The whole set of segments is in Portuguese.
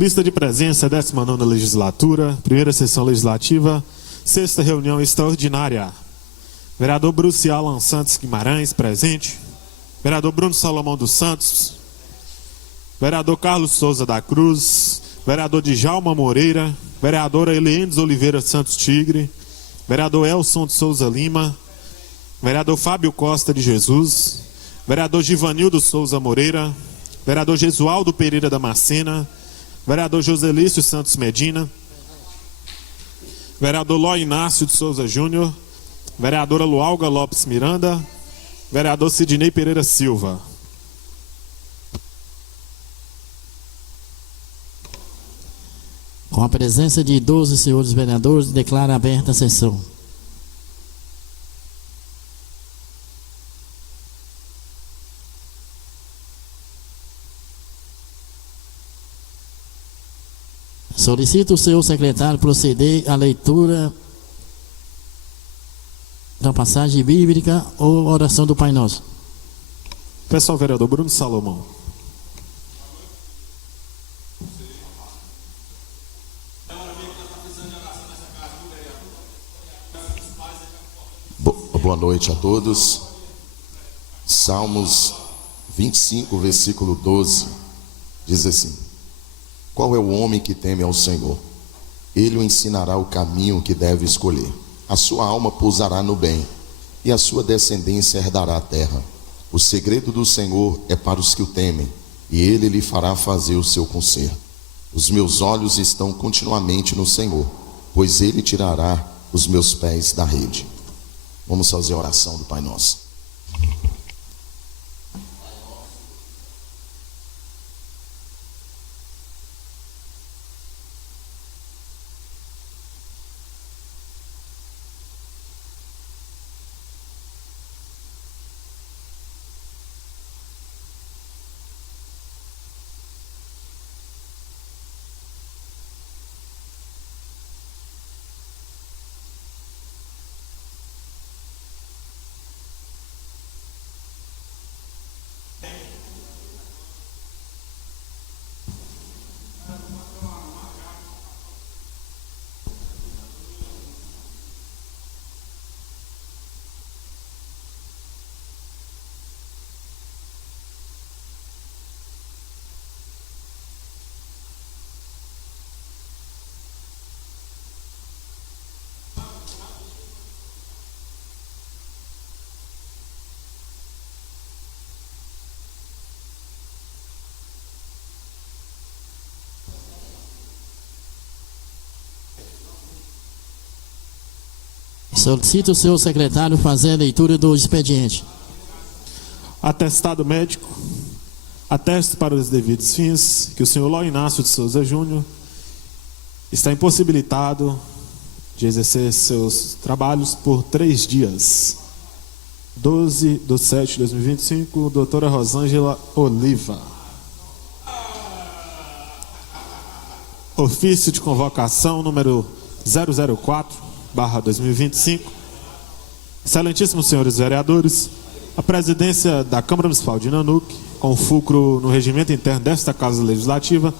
Lista de presença, 19ª legislatura, primeira sessão legislativa, 6ª reunião extraordinária. Vereador Bruce Alan Santos Guimarães, presente. Vereador Bruno Salomão dos Santos. Vereador Carlos Souza da Cruz. Vereador Djalma Moreira. Vereadora Eliendes Oliveira Santos Tigre. Vereador Elson de Souza Lima. Vereador Fábio Costa de Jesus. Vereador Givanildo Souza Moreira. Vereador Jesualdo Pereira Damascena. Vereador Joselício Santos Medina. Vereador Ló Inácio de Souza Júnior. Vereadora Lualga Lopes Miranda. Vereador Sidney Pereira Silva. Com a presença de 12 senhores vereadores, declaro aberta a sessão. Solicito o senhor secretário proceder à leitura da passagem bíblica ou oração do Pai Nosso. Peço ao vereador Bruno Salomão. Boa noite a todos. Salmos 25, versículo 12, diz assim: Qual é o homem que teme ao Senhor? Ele o ensinará o caminho que deve escolher. A sua alma pousará no bem, e a sua descendência herdará a terra. O segredo do Senhor é para os que o temem, e ele lhe fará fazer o seu conserto. Os meus olhos estão continuamente no Senhor, pois ele tirará os meus pés da rede. Vamos fazer a oração do Pai Nosso. Solicito o senhor secretário fazer a leitura do expediente. Atestado médico. Atesto para os devidos fins que o senhor Ló Inácio de Souza Júnior está impossibilitado de exercer seus trabalhos por 3 dias. 12/7/2025, doutora Rosângela Oliva. Ofício de convocação número 004/2025. Excelentíssimos senhores vereadores, a presidência da Câmara Municipal de Nanuque, com fulcro no regimento interno desta Casa Legislativa,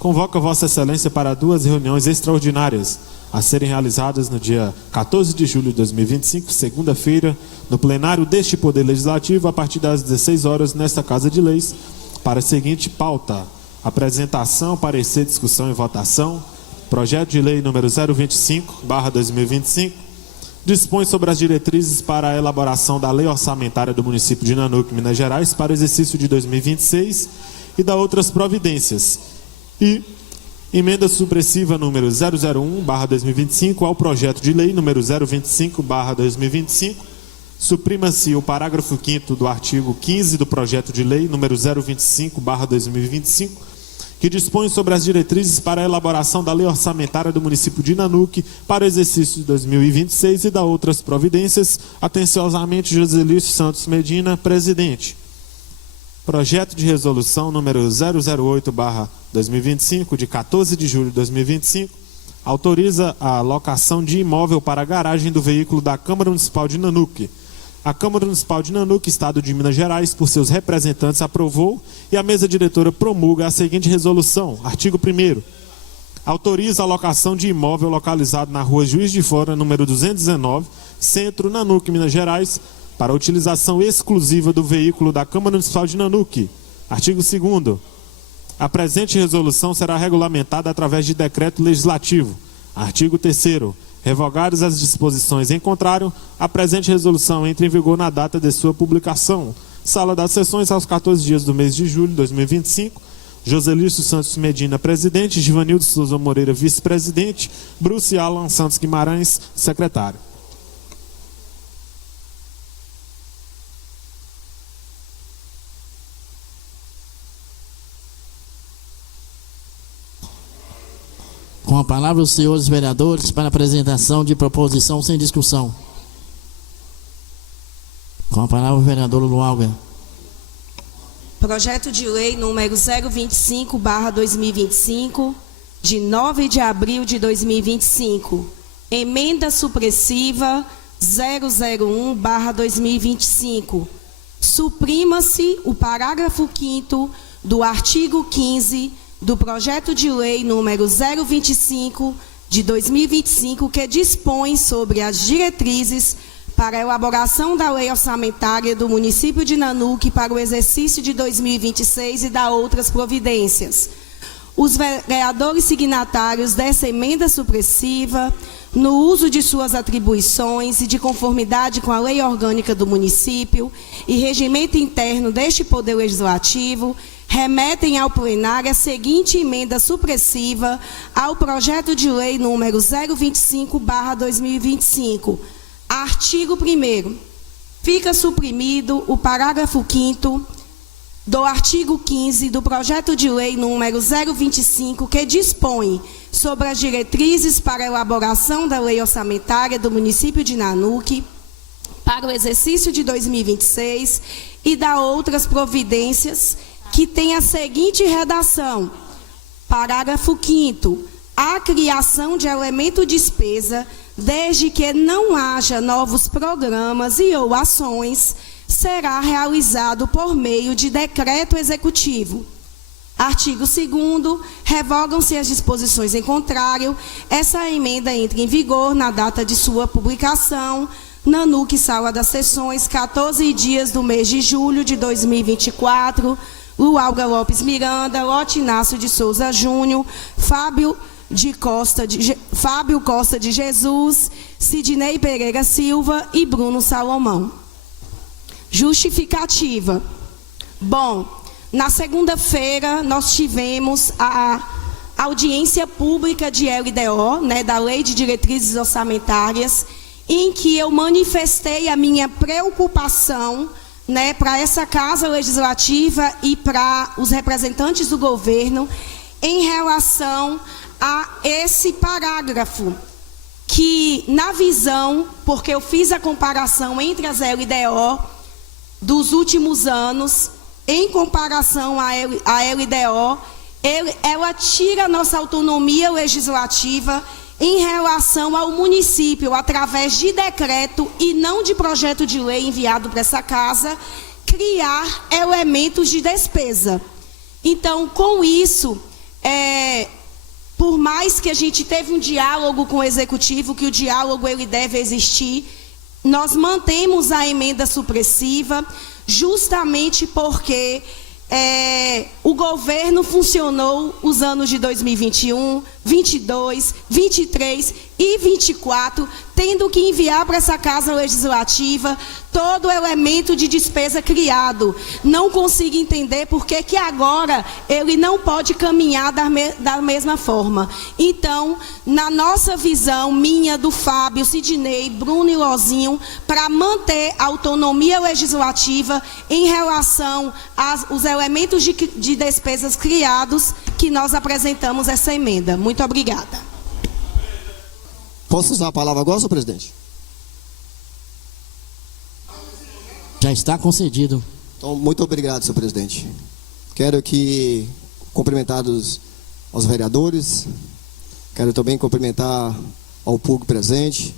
convoca Vossa Excelência para 2 reuniões extraordinárias a serem realizadas no dia 14 de julho de 2025, segunda-feira, no plenário deste Poder Legislativo, a partir das 16 horas, nesta Casa de Leis, para a seguinte pauta: apresentação, parecer, discussão e votação. Projeto de Lei número 025/2025 dispõe sobre as diretrizes para a elaboração da Lei Orçamentária do município de Nanuque, Minas Gerais, para o exercício de 2026 e da outras providências. E emenda supressiva número 001/2025 ao projeto de lei número 025/2025. Suprima-se o parágrafo 5º do artigo 15 do projeto de lei número 025/2025, que dispõe sobre as diretrizes para a elaboração da Lei Orçamentária do município de Nanuque para o exercício de 2026 e da outras providências. Atenciosamente, Joselício Santos Medina, presidente. Projeto de resolução número 008/2025, de 14 de julho de 2025, autoriza a locação de imóvel para a garagem do veículo da Câmara Municipal de Nanuque, A Câmara Municipal de Nanuque, Estado de Minas Gerais, por seus representantes, aprovou e a mesa diretora promulga a seguinte resolução. Artigo 1º. Autoriza a locação de imóvel localizado na rua Juiz de Fora, número 219, Centro, Nanuque, Minas Gerais, para a utilização exclusiva do veículo da Câmara Municipal de Nanuque. Artigo 2º. A presente resolução será regulamentada através de decreto legislativo. Artigo 3º. Revogadas as disposições em contrário, a presente resolução entra em vigor na data de sua publicação. Sala das sessões aos 14 dias do mês de julho de 2025. Joselício Santos Medina, presidente. Givanildo Souza Moreira, vice-presidente. Bruce Alan Santos Guimarães, secretário. Com a palavra os senhores vereadores para apresentação de proposição sem discussão. Com a palavra o vereador Lualga. Projeto de lei número 025/2025, de 9 de abril de 2025. Emenda supressiva 001/2025. Suprima-se o parágrafo 5º do artigo 15 do projeto de lei número 025 de 2025, que dispõe sobre as diretrizes para a elaboração da lei orçamentária do município de Nanuque para o exercício de 2026 e da outras providências. Os vereadores signatários dessa emenda supressiva, no uso de suas atribuições e de conformidade com a lei orgânica do município e regimento interno deste Poder Legislativo, remetem ao plenário a seguinte emenda supressiva ao projeto de lei número 025/2025. Artigo 1º. Fica suprimido o parágrafo 5º do artigo 15 do projeto de lei número 025, que dispõe sobre as diretrizes para a elaboração da lei orçamentária do município de Nanuque para o exercício de 2026 e da outras providências, que tem a seguinte redação. Parágrafo 5º. A criação de elemento despesa, desde que não haja novos programas e ou ações, será realizado por meio de decreto executivo. Artigo 2º. Revogam-se as disposições em contrário. Essa emenda entra em vigor na data de sua publicação. Nanuque, Sala das Sessões, 14 dias do mês de julho de 2024. Lualga Lopes Miranda, Lote Inácio de Souza Júnior, Fábio Costa de Jesus, Sidnei Pereira Silva e Bruno Salomão. Justificativa. Bom, na segunda-feira nós tivemos a audiência pública de LDO, da Lei de Diretrizes Orçamentárias, em que eu manifestei a minha preocupação para essa Casa Legislativa e para os representantes do governo em relação a esse parágrafo, que na visão, porque eu fiz a comparação entre as LDO dos últimos anos, em comparação à LDO, ela tira a nossa autonomia legislativa em relação ao município, através de decreto e não de projeto de lei enviado para essa casa, criar elementos de despesa. Então, com isso, por mais que a gente teve um diálogo com o Executivo, que o diálogo ele deve existir, nós mantemos a emenda supressiva, justamente porque o governo funcionou os anos de 2021, 22, 23 e 24, tendo que enviar para essa Casa Legislativa todo o elemento de despesa criado. Não consigo entender por que agora ele não pode caminhar da mesma forma. Então, na nossa visão, minha, do Fábio, Sidnei, Bruno e Lozinho, para manter a autonomia legislativa em relação aos elementos de despesas criados, que nós apresentamos essa emenda. Muito obrigada. Posso usar a palavra agora, senhor presidente? Já está concedido. Então, muito obrigado, senhor presidente. Quero aqui cumprimentar aos vereadores, quero também cumprimentar ao público presente,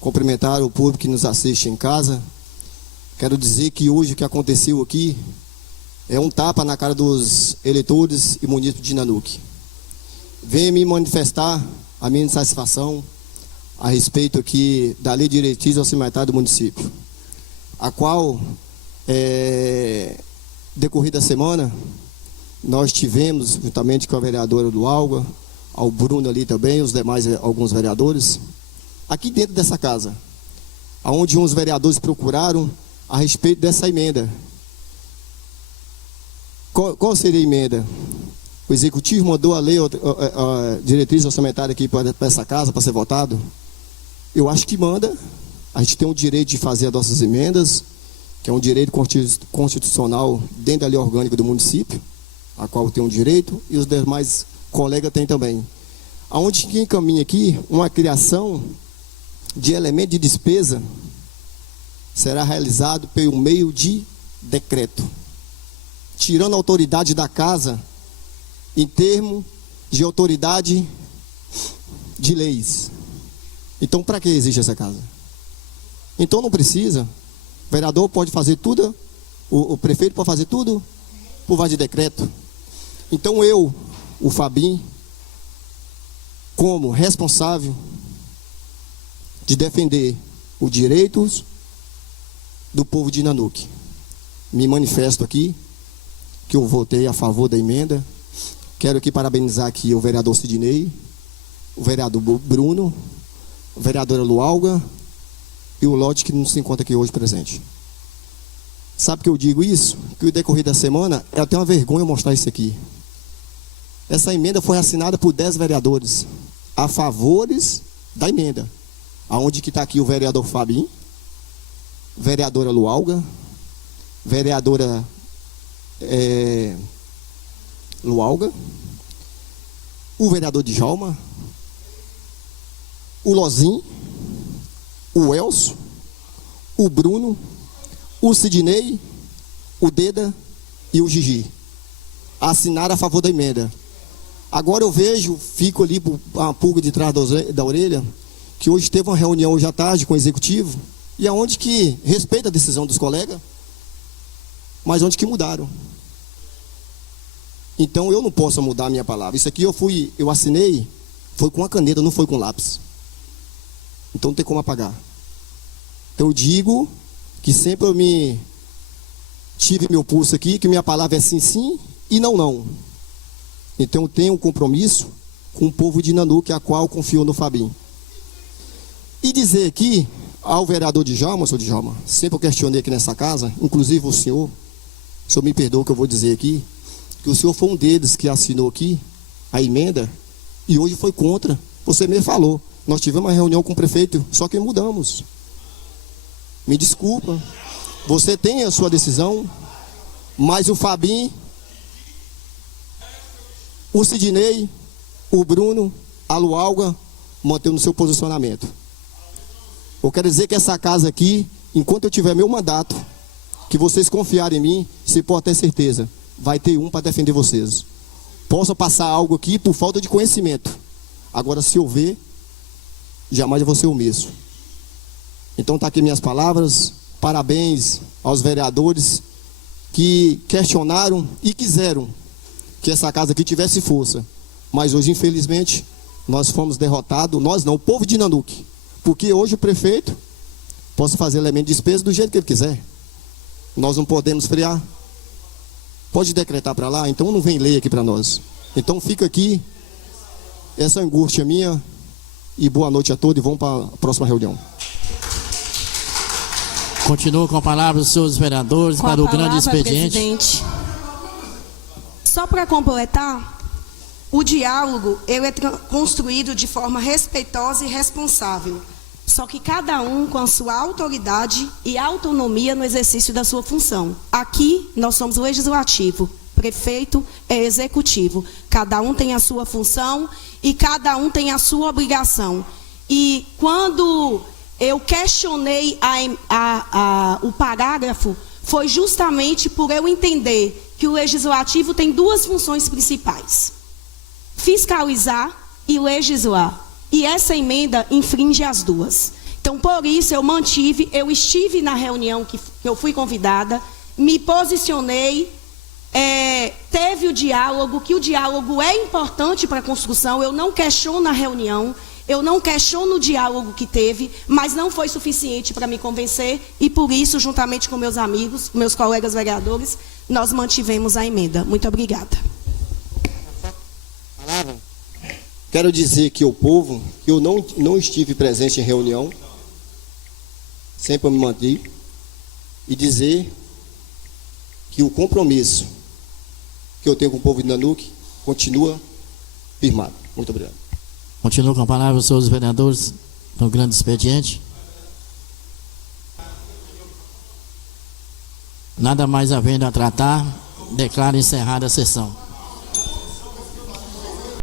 cumprimentar o público que nos assiste em casa Quero dizer que hoje o que aconteceu aqui é um tapa na cara dos eleitores e munícipes de Nanuque. Venho me manifestar a minha insatisfação a respeito aqui da lei de diretriz orçamentária do município, a qual, decorrida a semana, nós tivemos, juntamente com a vereadora do Alga, ao Bruno ali também, os demais, alguns vereadores, aqui dentro dessa casa, onde uns vereadores procuraram a respeito dessa emenda. Qual seria a emenda? O executivo mandou a lei, a diretriz orçamentária aqui para essa casa, para ser votado. Eu acho que manda. A gente tem o direito de fazer as nossas emendas, que é um direito constitucional dentro da lei orgânica do município, a qual tem um direito, e os demais colegas têm também. Aonde que encaminha aqui uma criação de elemento de despesa será realizado pelo meio de decreto, tirando a autoridade da casa em termos de autoridade de leis. Então, para que existe essa casa? Então, não precisa. O vereador pode fazer tudo, o prefeito pode fazer tudo por via de decreto. Então, eu, o Fabinho, como responsável de defender os direitos do povo de Nanuque, me manifesto aqui que eu votei a favor da emenda. Quero aqui parabenizar aqui o vereador Sidney, o vereador Bruno, a vereadora Lualga e o Lote, que não se encontra aqui hoje presente. Sabe que eu digo isso? Que o decorrer da semana é até uma vergonha mostrar isso aqui. Essa emenda foi assinada por 10 vereadores a favores da emenda. Aonde que está aqui o vereador Fabinho, vereadora Lualga, vereadora Lualga, o vereador Djalma, o Lozinho, o Elcio, o Bruno, o Sidney, o Deda e o Gigi assinaram a favor da emenda. Agora eu vejo, fico ali a pulga de trás da orelha, que hoje teve uma reunião hoje à tarde com o executivo, e aonde que respeita a decisão dos colegas, mas onde que mudaram. Então eu não posso mudar a minha palavra. Isso aqui eu assinei, foi com a caneta, não foi com lápis. Então não tem como apagar. Então eu digo que sempre eu tive meu pulso aqui, que minha palavra é sim, sim e não, não. Então eu tenho um compromisso com o povo de Nanuque, a qual confio no Fabinho. E dizer aqui ao vereador Djalma, senhor Djalma, sempre eu questionei aqui nessa casa, inclusive o senhor me perdoa o que eu vou dizer aqui, que o senhor foi um deles que assinou aqui a emenda e hoje foi contra. Você mesmo falou, nós tivemos uma reunião com o prefeito, só que mudamos. Me desculpa, você tem a sua decisão, mas o Fabinho, o Sidney, o Bruno, a Lualga, mantém no seu posicionamento. Eu quero dizer que essa casa aqui, enquanto eu tiver meu mandato, que vocês confiarem em mim, você pode ter certeza, vai ter um para defender vocês. Posso passar algo aqui por falta de conhecimento. Agora, se eu ver, jamais eu vou ser omisso. Então, está aqui minhas palavras. Parabéns aos vereadores que questionaram e quiseram que essa casa aqui tivesse força. Mas hoje, infelizmente, nós fomos derrotados. Nós não, o povo de Nanuque. Porque hoje o prefeito pode fazer elemento de despesa do jeito que ele quiser. Nós não podemos frear. Pode decretar para lá, então não vem lei aqui para nós. Então fica aqui essa angústia minha e boa noite a todos e vamos para a próxima reunião. Continua com a palavra os senhores vereadores para o grande expediente. Presidente. Só para completar, o diálogo ele é construído de forma respeitosa e responsável. Só que cada um com a sua autoridade e autonomia no exercício da sua função. Aqui nós somos legislativo, prefeito é executivo. Cada um tem a sua função e cada um tem a sua obrigação. E quando eu questionei o parágrafo, foi justamente por eu entender que o legislativo tem duas funções principais: fiscalizar e legislar. E essa emenda infringe as duas. Então, por isso, eu estive na reunião que eu fui convidada, me posicionei, teve o diálogo, que o diálogo é importante para a construção, eu não questiono a reunião, eu não questiono o diálogo que teve, mas não foi suficiente para me convencer, e por isso, juntamente com meus amigos, meus colegas vereadores, nós mantivemos a emenda. Muito obrigada. Quero dizer que o povo, que eu não estive presente em reunião, sempre eu me mantive, e dizer que o compromisso que eu tenho com o povo de Nanuque continua firmado. Muito obrigado. Continuo com a palavra os senhores vereadores no grande expediente. Nada mais havendo a tratar, declaro encerrada a sessão.